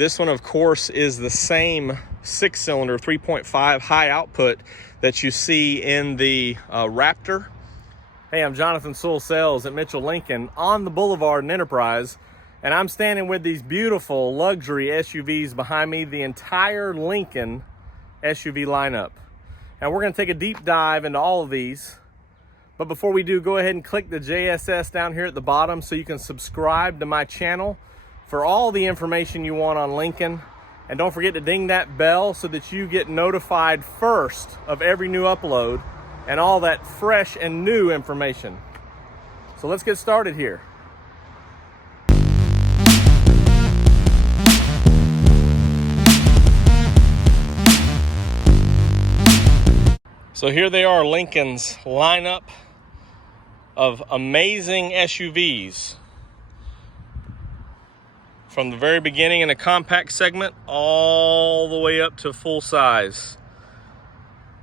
This one, of course, is the same 6-cylinder 3.5 high output that you see in the Raptor. Hey, I'm Jonathan Sewell Sales at Mitchell Lincoln on the Boulevard in Enterprise, and I'm standing with these beautiful luxury SUVs behind me, the entire Lincoln SUV lineup. And we're going to take a deep dive into all of these. But before we do, go ahead and click the JSS down here at the bottom so you can subscribe to my channel for all the information you want on Lincoln. And don't forget to ding that bell so that you get notified first of every new upload and all that fresh and new information. So let's get started here. So here they are, Lincoln's lineup of amazing SUVs. From the very beginning in the compact segment all the way up to full size.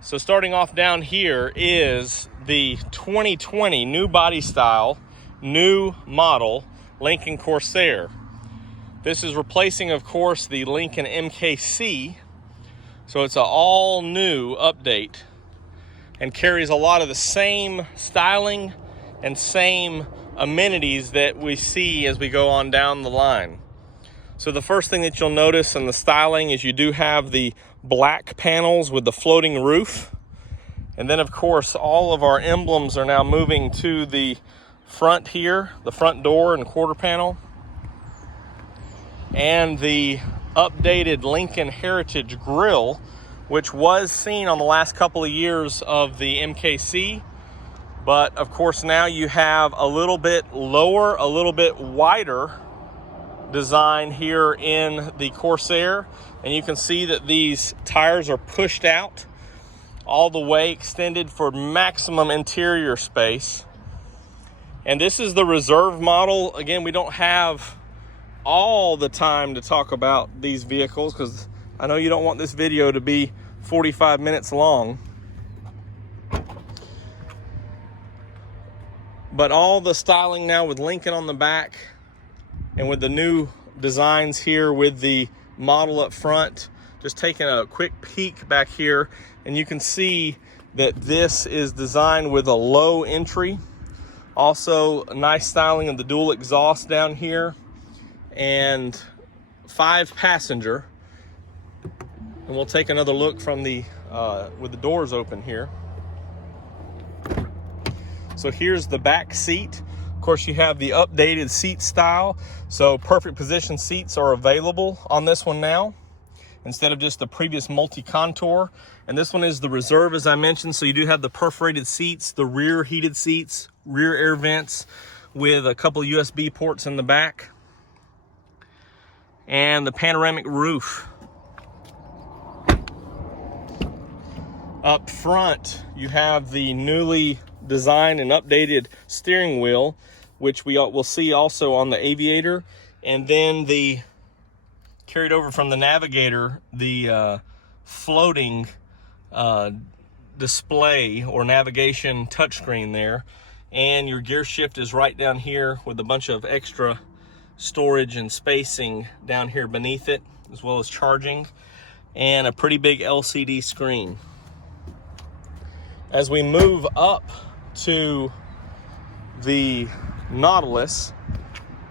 So starting off down here is the 2020 new body style, new model Lincoln Corsair. This is replacing, of course, the Lincoln MKC. So it's an all new update and carries a lot of the same styling and same amenities that we see as we go on down the line. So the first thing that you'll notice in the styling is you do have the black panels with the floating roof. And then, of course, all of our emblems are now moving to the front here, the front door and quarter panel. And the updated Lincoln Heritage grille, which was seen on the last couple of years of the MKC. But of course now you have a little bit lower, a little bit wider design here in the Corsair. And you can see that these tires are pushed out all the way, extended for maximum interior space. And this is the reserve model. Again, we don't have all the time to talk about these vehicles because I know you don't want this video to be 45 minutes long. But all the styling now with Lincoln on the back and with the new designs here with the model up front. Just taking a quick peek back here, and you can see that this is designed with a low entry. Also, nice styling of the dual exhaust down here, and 5 passenger. And we'll take another look from the with the doors open here. So here's the back seat. Of course, you have the updated seat style. So perfect position seats are available on this one now, instead of just the previous multi-contour. And this one is the reserve, as I mentioned. So you do have the perforated seats, the rear heated seats, rear air vents with a couple of USB ports in the back, and the panoramic roof. Up front, you have the newly designed and updated steering wheel, which we will see also on the Aviator. And then the carried over from the Navigator, the floating display or navigation touchscreen there. And your gear shift is right down here with a bunch of extra storage and spacing down here beneath it, as well as charging, and a pretty big LCD screen. As we move up to the Nautilus,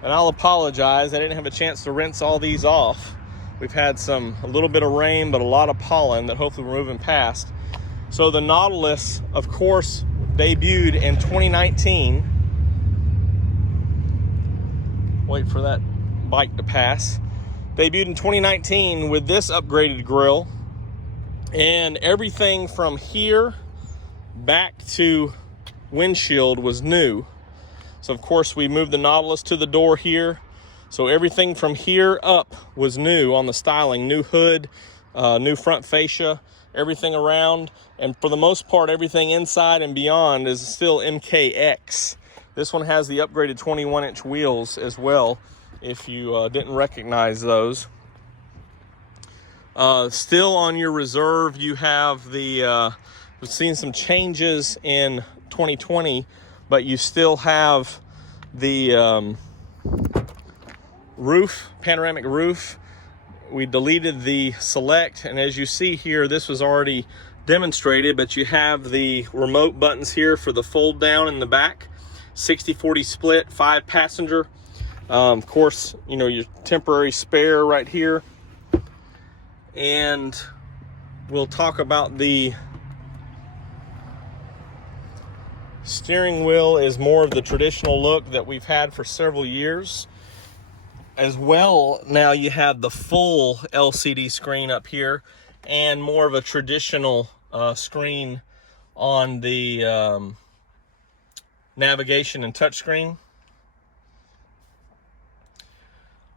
and I'll apologize, I didn't have a chance to rinse all these off. We've had a little bit of rain, but a lot of pollen that hopefully we're moving past. So the Nautilus, of course, debuted in 2019. Wait for that bike to pass. Debuted in 2019 with this upgraded grille, and everything from here back to windshield was new. So of course we moved the Nautilus to the door here, so everything from here up was new on the styling. New hood, new front fascia, everything around, and for the most part everything inside and beyond is still MKX. This one has the upgraded 21-inch wheels as well, if you didn't recognize those. Still on your reserve, you have the we've seen some changes in 2020, but you still have the roof, panoramic roof, we deleted the select, and as you see here, this was already demonstrated, but you have the remote buttons here for the fold down in the back, 60-40 split, 5-passenger. Of course, you know, your temporary spare right here. And we'll talk about the steering wheel is more of the traditional look that we've had for several years. As well, now you have the full LCD screen up here and more of a traditional screen on the navigation and touchscreen.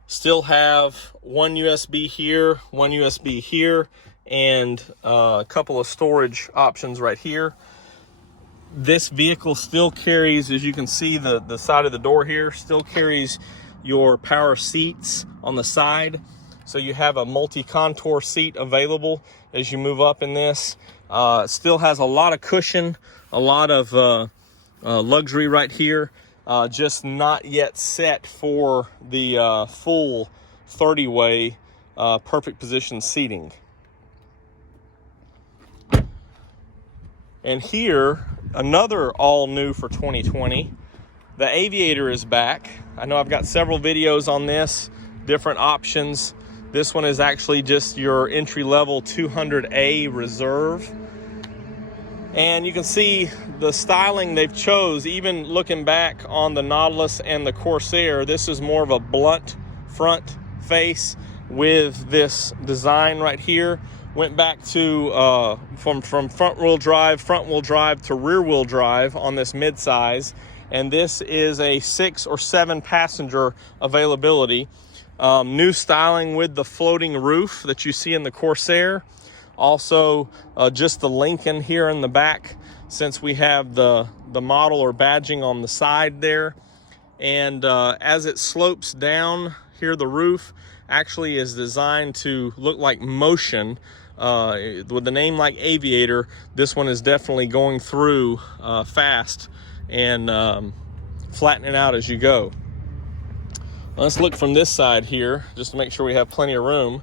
Still have one USB here, one USB here, and a couple of storage options right here. This vehicle still carries, as you can see, the side of the door here still carries your power seats on the side. So you have a multi-contour seat available as you move up in this. It still has a lot of cushion, a lot of luxury right here, just not yet set for the full 30-way perfect position seating. And here, another all new for 2020, the Aviator is back. I know I've got several videos on this, different options. This one is actually just your entry-level 200A reserve. And you can see the styling they've chose, even looking back on the Nautilus and the Corsair, this is more of a blunt front face with this design right here. Went back to from front-wheel drive to rear-wheel drive on this midsize. And this is a 6 or 7 passenger availability. New styling with the floating roof that you see in the Corsair. Also, just the Lincoln here in the back, since we have the model or badging on the side there. And as it slopes down here, the roof actually is designed to look like motion. With the name like Aviator, this one is definitely going through fast and flattening out as you go. Let's look from this side here just to make sure we have plenty of room.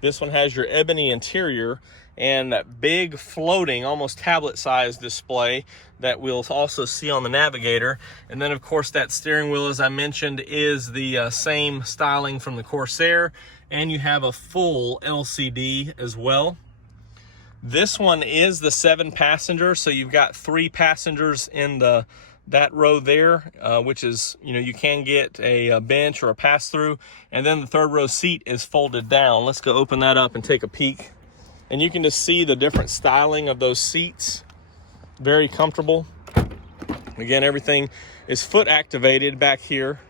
This one has your ebony interior and that big floating, almost tablet size display that we'll also see on the Navigator. And then of course that steering wheel, as I mentioned, is the same styling from the Corsair, and you have a full LCD as well. This one is the 7-passenger, so you've got 3 passengers in that row there, which is, you know, you can get a bench or a pass-through, and then the 3rd row seat is folded down. Let's go open that up and take a peek. And you can just see the different styling of those seats. Very comfortable. Again, everything is foot activated back here,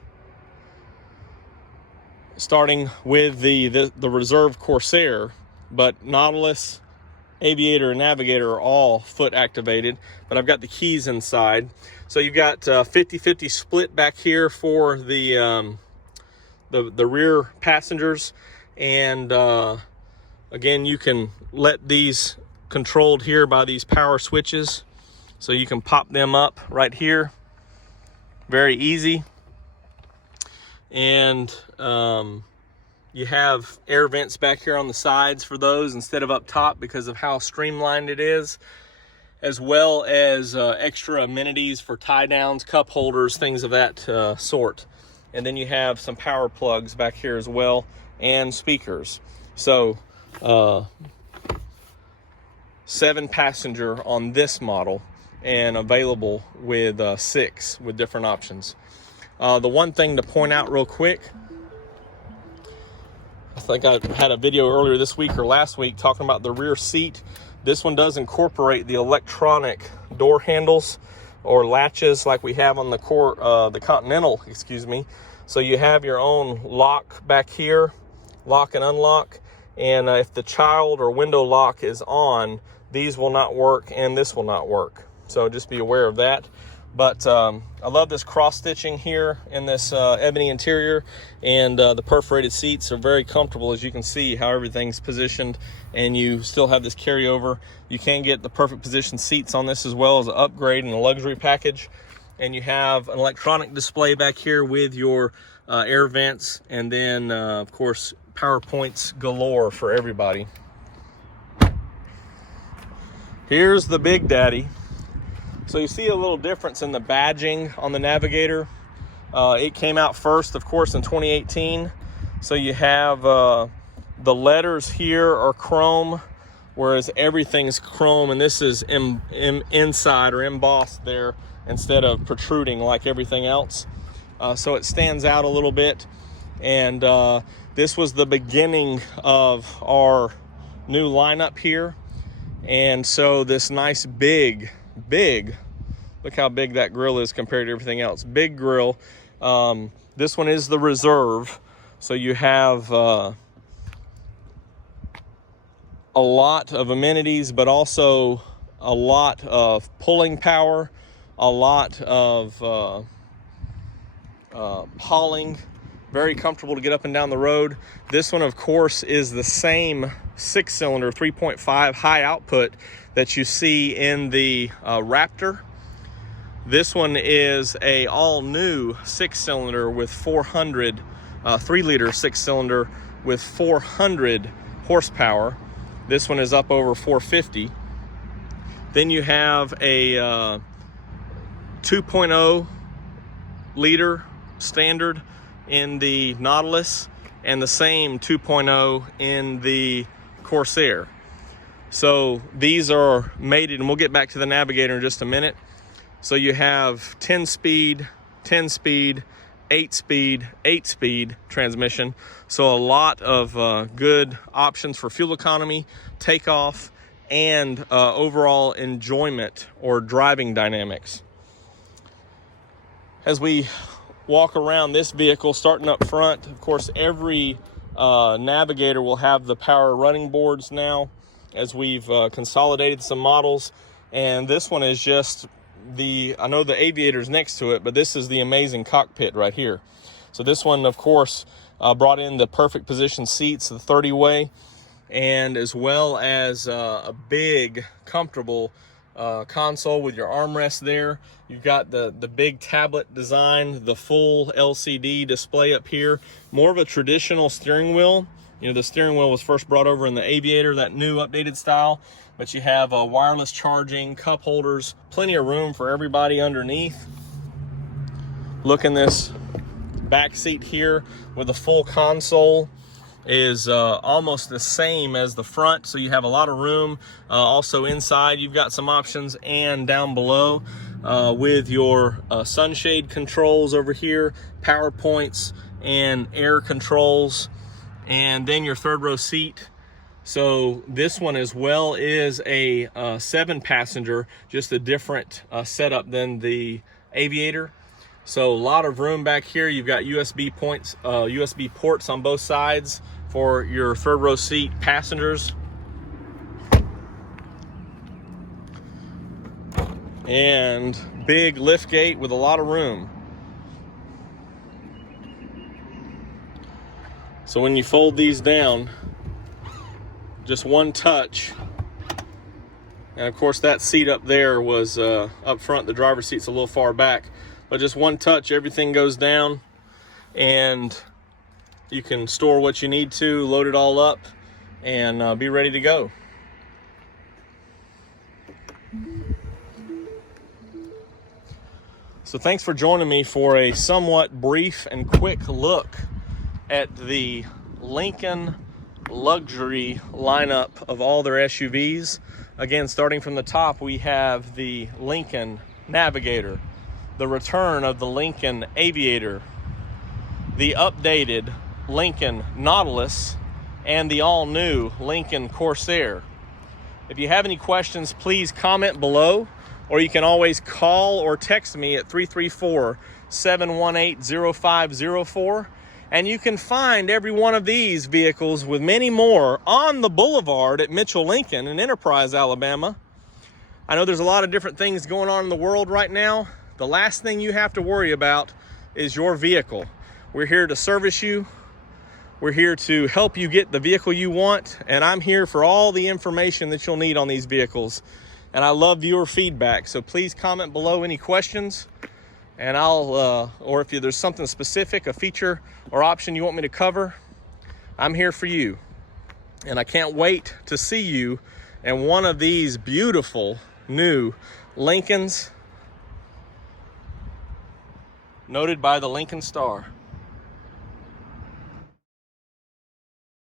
starting with the reserve Corsair, but Nautilus, Aviator, and Navigator are all foot activated, but I've got the keys inside. So you've got 50-50 split back here for the rear passengers, and again, you can let these controlled here by these power switches, so you can pop them up right here. Very easy. And you have air vents back here on the sides for those instead of up top because of how streamlined it is, as well as extra amenities for tie downs, cup holders, things of that sort. And then you have some power plugs back here as well, and speakers. So 7-passenger on this model, and available with 6 with different options. The one thing to point out real quick, I think I had a video earlier this week or last week talking about the rear seat. This one does incorporate the electronic door handles or latches like we have on the Continental, excuse me. So you have your own lock back here, lock and unlock. And if the child or window lock is on, these will not work and this will not work. So just be aware of that. But I love this cross stitching here in this ebony interior, and the perforated seats are very comfortable, as you can see how everything's positioned, and you still have this carryover. You can get the perfect position seats on this as well as an upgrade in the luxury package. And you have an electronic display back here with your air vents, and then of course PowerPoints galore for everybody. Here's the Big Daddy. So you see a little difference in the badging on the Navigator. It came out first, of course, in 2018. So you have the letters here are chrome, whereas everything's chrome, and this is inside or embossed there instead of protruding like everything else. So it stands out a little bit. And this was the beginning of our new lineup here. And so this nice big, look how big that grill is compared to everything else. Big grill. This one is the Reserve. So you have a lot of amenities, but also a lot of pulling power, a lot of hauling. Very comfortable to get up and down the road. This one, of course, is the same 6-cylinder 3.5 high output that you see in the Raptor. This one is a all new 6-cylinder with 400 3-liter 6-cylinder with 400 horsepower. This one is up over 450. Then you have a 2.0 liter standard in the Nautilus and the same 2.0 in the Corsair. So these are mated, and we'll get back to the Navigator in just a minute. So you have 10-speed, 10-speed, 8-speed, 8-speed transmission. So a lot of good options for fuel economy, takeoff, and overall enjoyment or driving dynamics. As we walk around this vehicle, starting up front, of course, every Navigator will have the power running boards now, as we've consolidated some models. And this one is just I know the Aviator's next to it, but this is the amazing cockpit right here. So this one, of course, brought in the perfect position seats, the 30-way, and as well as a big, comfortable console with your armrest there. You've got the big tablet design, the full LCD display up here, more of a traditional steering wheel. You know, the steering wheel was first brought over in the Aviator, that new updated style, but you have wireless charging, cup holders, plenty of room for everybody underneath. Look in this back seat here with the full console is almost the same as the front, so you have a lot of room. Also inside you've got some options, and down below with your sunshade controls over here, power points and air controls, and then your third row seat. So this one as well is a 7-passenger, just a different setup than the Aviator. So a lot of room back here. You've got USB ports on both sides for your third row seat passengers. And big lift gate with a lot of room. So when you fold these down, just one touch, and of course that seat up there was up front, the driver's seat's a little far back, but just one touch, everything goes down, and you can store what you need to, load it all up, and be ready to go. So thanks for joining me for a somewhat brief and quick look at the Lincoln luxury lineup of all their SUVs. Again, starting from the top, we have the Lincoln Navigator, the return of the Lincoln Aviator, the updated Lincoln Nautilus, and the all-new Lincoln Corsair. If you have any questions, please comment below, or you can always call or text me at 334-718-0504. And you can find every one of these vehicles with many more on the boulevard at Mitchell Lincoln in Enterprise, Alabama. I know there's a lot of different things going on in the world right now. The last thing you have to worry about is your vehicle. We're here to service you. We're here to help you get the vehicle you want. And I'm here for all the information that you'll need on these vehicles. And I love viewer feedback. So please comment below any questions. And or if there's something specific, a feature or option you want me to cover, I'm here for you. And I can't wait to see you in one of these beautiful new Lincolns, noted by the Lincoln Star.